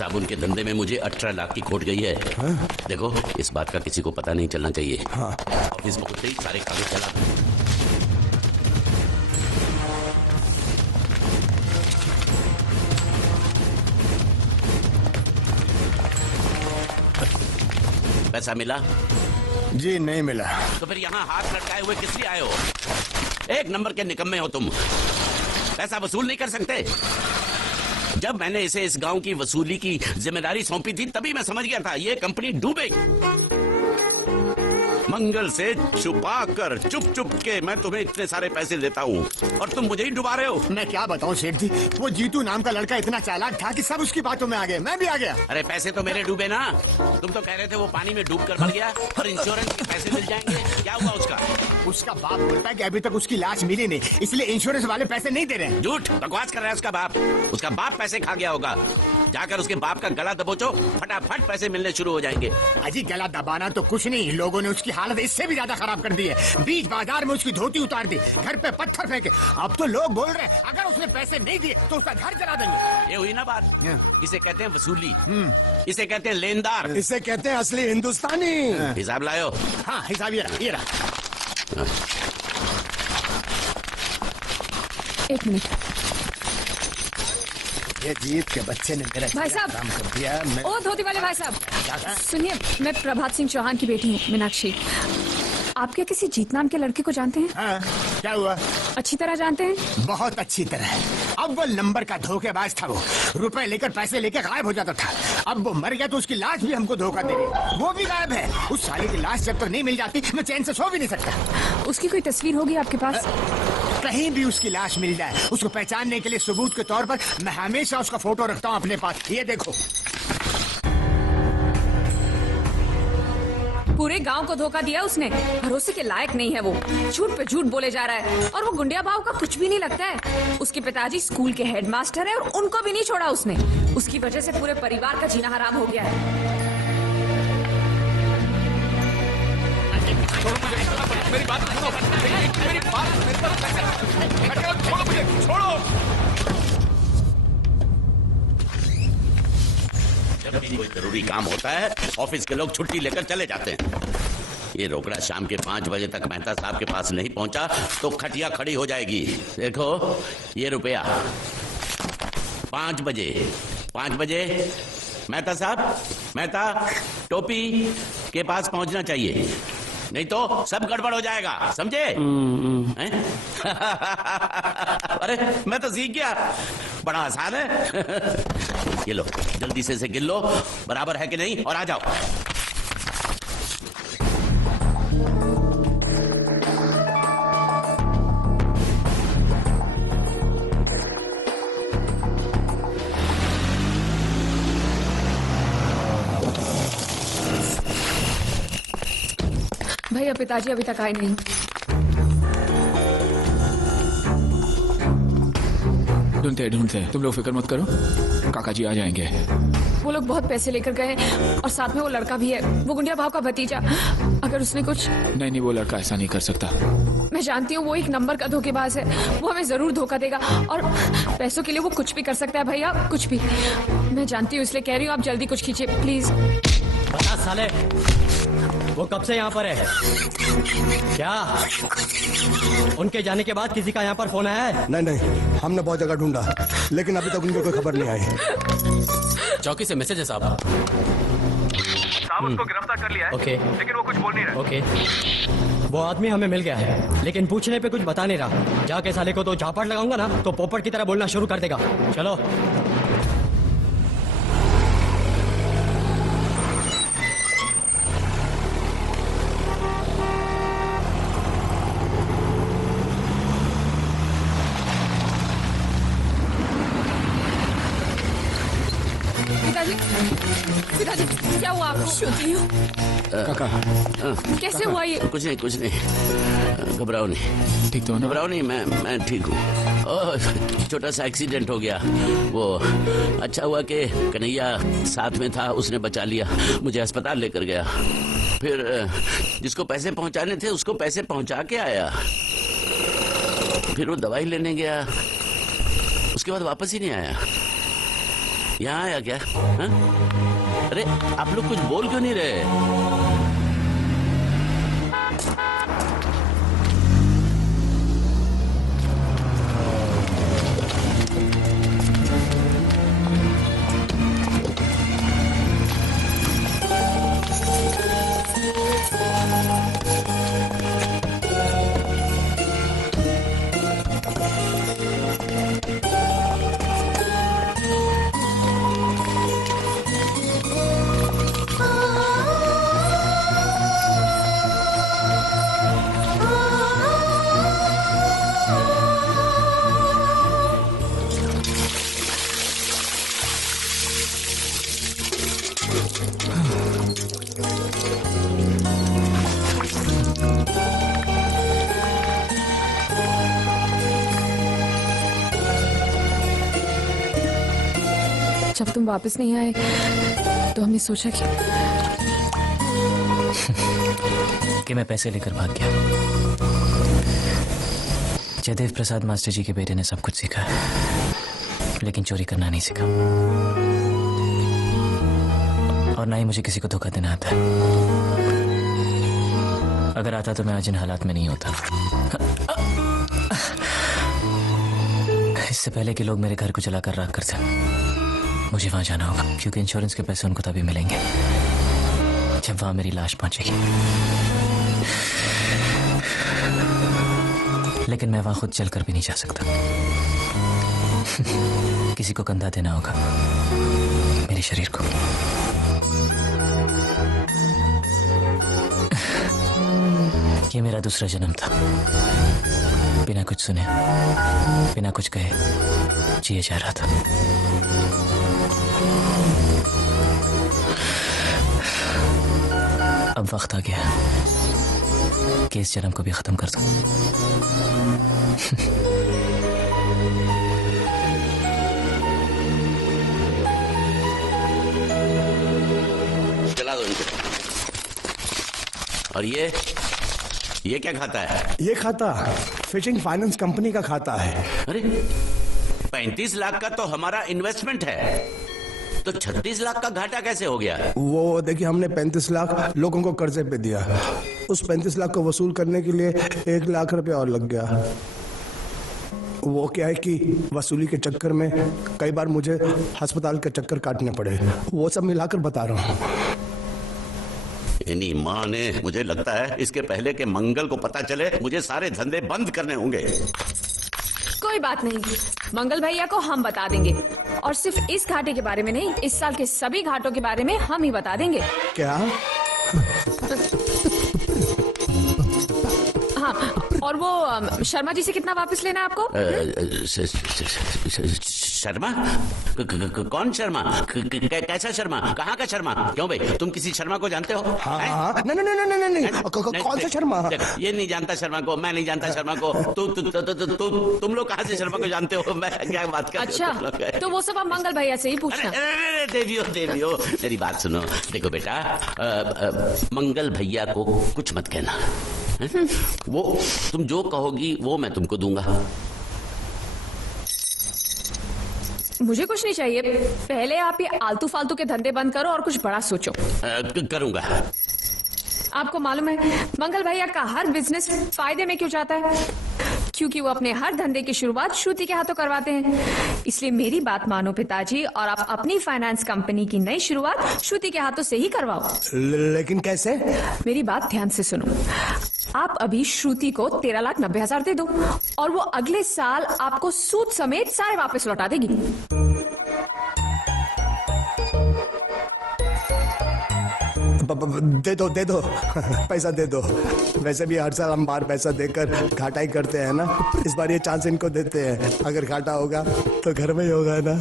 साबुन के धंधे में मुझे 18 लाख की खोट गई है। हाँ? देखो, इस बात का किसी को पता नहीं चलना चाहिए। हाँ। ऑफिस में ही सारे कागज चला दो। पैसा मिला? जी नहीं मिला। तो फिर यहाँ हाथ लटकाए हुए किस लिए आए हो? एक नंबर के निकम्मे हो तुम। पैसा वसूल नहीं कर सकते? जब मैंने इसे इस गांव की वसूली की जिम्मेदारी सौंपी थी तभी मैं समझ गया था ये कंपनी डूबेगी। मंगल से छुपा कर चुप चुप के मैं तुम्हें इतने सारे पैसे देता हूँ और तुम मुझे ही डुबा रहे हो। मैं क्या बताऊँ सेठ जी, वो जीतू नाम का लड़का इतना चालाक था कि सब उसकी बातों में आ गए, मैं भी आ गया। अरे पैसे तो मेरे डूबे ना। तुम तो कह रहे थे वो पानी में डूब कर मर गया और इंश्योरेंस के पैसे मिल जाएंगे। क्या हुआ उसका? उसका बाप बोलता है कि अभी तक उसकी लाश मिली नहीं, इसलिए इंश्योरेंस वाले पैसे नहीं दे रहे हैं। झूठ बकवास कर रहा है उसका बाप। उसका बाप पैसे खा गया होगा। जाकर उसके बाप का गला दबोचो, फटाफट पैसे मिलने शुरू हो जाएंगे। अजी गला दबाना तो कुछ नहीं, लोगों ने उसकी हालत इससे भी ज्यादा खराब कर दी है। बीच बाजार में उसकी धोती उतार दी, घर पे पत्थर फेंके। अब तो लोग बोल रहे हैं अगर उसने पैसे नहीं दिए तो उसका घर जला देंगे। ये हुई ना बात। इसे कहते हैं वसूली। इसे कहते हैं लेनदार। इसे कहते हैं असली हिंदुस्तानी। हिसाब लायो। हाँ हिसाब ये रहा। एक मिनट। ये जीत के बच्चे ने मेरा भाई साहब, काम कर दिया। ओ धोती वाले भाई साहब, सुनिए, मैं प्रभात सिंह चौहान की बेटी हूँ, मीनाक्षी। आप क्या किसी जीत नाम के लड़के को जानते हैं? हाँ, क्या हुआ? अच्छी तरह जानते हैं? बहुत अच्छी तरह। अव्वल नंबर का धोखेबाज था वो, रुपए लेकर पैसे लेकर गायब हो जाता था। अब वो मर गया तो उसकी लाश भी हमको धोखा दे रही, वो भी गायब है। उस साले की लाश जब तक नहीं मिल जाती मैं चैन से सो भी नहीं सकता। उसकी कोई तस्वीर होगी आपके पास? कहीं भी उसकी लाश मिल जाए, उसको पहचानने के लिए सबूत के तौर पर मैं हमेशा उसका फोटो रखता हूँ अपने पास। ये देखो। पूरे गांव को धोखा दिया उसने। भरोसे के लायक नहीं है वो, झूठ पे झूठ बोले जा रहा है और वो गुंडिया भाव का कुछ भी नहीं लगता है। उसके पिताजी स्कूल के हेडमास्टर है और उनको भी नहीं छोड़ा उसने। उसकी वजह से पूरे परिवार का जीना हराम हो गया है। मेरी बात सुनो, मेरी बात छोड़ो मुझे, छोड़ो। जब भी कोई जरूरी काम होता है ऑफिस के लोग छुट्टी लेकर चले जाते हैं। ये रोकड़ा शाम के 5 बजे तक मेहता साहब के पास नहीं पहुंचा तो खटिया खड़ी हो जाएगी। देखो ये रुपया 5 बजे मेहता साहब, मेहता टोपी के पास पहुंचना चाहिए, नहीं तो सब गड़बड़ हो जाएगा, समझे? अरे मैं तो सीख गया, बड़ा आसान है। ये लो, जल्दी से इसे गिन लो, बराबर है कि नहीं, और आ जाओ। भैया पिताजी अभी तक आए नहीं। ढूंढते, तुम लोग फिक्र मत करो, काका जी आ जाएंगे। वो लोग बहुत पैसे लेकर गए और साथ में वो लड़का भी है, वो गुंडिया भाव का भतीजा। अगर उसने कुछ... नहीं, वो लड़का ऐसा नहीं कर सकता। मैं जानती हूँ वो एक नंबर का धोखेबाज है, वो हमें जरूर धोखा देगा और पैसों के लिए वो कुछ भी कर सकता है भैया, कुछ भी। मैं जानती हूँ इसलिए कह रही हूँ, आप जल्दी कुछ कीजिए प्लीज। बता साले, वो कब से यहाँ पर है? क्या उनके जाने के बाद किसी का यहाँ पर फोन आया है? नहीं, हमने बहुत जगह ढूंढा लेकिन अभी तक उनकी कोई खबर नहीं आई। चौकी से मैसेज है साहब। उसको गिरफ्तार कर लिया है। ओके, लेकिन वो कुछ बोल नहीं रहा। ओके, वो आदमी हमें मिल गया है लेकिन पूछने पे कुछ बता नहीं रहा। जाके साले को तो झापड़ लगाऊंगा ना तो पोपट की तरह बोलना शुरू कर देगा। चलो। पिताजी क्या हुआ आपको? शुद्धि काका कैसे हुआ ये? कुछ नहीं, घबराओ नहीं। ठीक तो ना? घबराओ नहीं, मैं ठीक हूँ। छोटा सा एक्सीडेंट हो गया, वो अच्छा हुआ कि कन्हैया साथ में था, उसने बचा लिया, मुझे अस्पताल लेकर गया। फिर जिसको पैसे पहुंचाने थे उसको पैसे पहुंचा के आया। फिर वो दवाई लेने गया, उसके बाद वापस ही नहीं आया। यहाँ आया क्या? हाँ? अरे आप लोग कुछ बोल क्यों नहीं रहे? जब तुम वापस नहीं आए तो हमने सोचा कि मैं पैसे लेकर भाग गया। जयदेव प्रसाद मास्टर जी के बेटे ने सब कुछ सीखा है, लेकिन चोरी करना नहीं सीखा, और ना ही मुझे किसी को धोखा देना आता है। अगर आता तो मैं आज इन हालात में नहीं होता। इससे पहले कि लोग मेरे घर को जलाकर राख करते, मुझे वहां जाना होगा, क्योंकि इंश्योरेंस के पैसे उनको तभी मिलेंगे जब वहां मेरी लाश पहुंचेगी। लेकिन मैं वहां खुद चलकर भी नहीं जा सकता। किसी को कंधा देना होगा, मेरे शरीर को। ये मेरा दूसरा जन्म था। बिना कुछ सुने, बिना कुछ कहे जिए जा रहा था। अब वक्त आ गया कि इस जन्म को भी खत्म कर दूं। चला दो इनको। और ये क्या खाता है? ये खाता फिशिंग फाइनेंस कंपनी का खाता है। अरे 35 लाख का तो हमारा इन्वेस्टमेंट है, तो 36 लाख का घाटा कैसे हो गया? वो देखिए, हमने 35 लाख लोगों को कर्जे पे दिया। उस 35 लाख को वसूल करने के लिए 1 लाख रुपया और लग गया। वो क्या है कि वसूली के चक्कर में कई बार मुझे अस्पताल के चक्कर काटने पड़े। वो सब मिलाकर बता रहा हूँ। इन्हीं माँ ने, मुझे लगता है इसके पहले के मंगल को पता चले मुझे सारे धंधे बंद करने होंगे। कोई बात नहीं, मंगल भैया को हम बता देंगे, और सिर्फ इस घाटे के बारे में नहीं, इस साल के सभी घाटों के बारे में हम ही बता देंगे। क्या? हाँ, और वो शर्मा जी से कितना वापस लेना है आपको? शर्मा? कौन शर्मा? कैसा शर्मा? कहाँ का शर्मा? क्यों भाई, तुम किसी शर्मा को जानते हो? हाँ, नहीं, कौन सा शर्मा? ये नहीं जानता शर्मा को, मैं नहीं जानता शर्मा को। तुम लोग कहाँ से शर्मा को जानते हो? मैं क्या बात कर? अच्छा, तो वो सब आप मंगल भैया से ही पूछना। देवियो मेरी बात सुनो। देखो बेटा, मंगल भैया को कुछ मत कहना। वो तुम जो कहोगी वो मैं तुमको दूंगा। मुझे कुछ नहीं चाहिए, पहले आप ये आलतू फालतू के धंधे बंद करो और कुछ बड़ा सोचो। करूंगा। आपको मालूम है मंगल भैया का हर बिजनेस फायदे में क्यों जाता है? क्योंकि वो अपने हर धंधे की शुरुआत श्रुति के हाथों करवाते हैं। इसलिए मेरी बात मानो पिताजी, और आप अपनी फाइनेंस कंपनी की नई शुरुआत श्रुति के हाथों से ही करवाओ। लेकिन कैसे? मेरी बात ध्यान से सुनो। आप अभी श्रुति को 13,90,000 दे दो, और वो अगले साल आपको सूद समेत सारे वापस लौटा देगी। दे दो पैसा दे दो। वैसे भी हर साल हम बाहर पैसा देकर घाटा ही करते हैं ना। इस बार ये चांस इनको देते हैं, अगर घाटा होगा तो घर में ही होगा ना।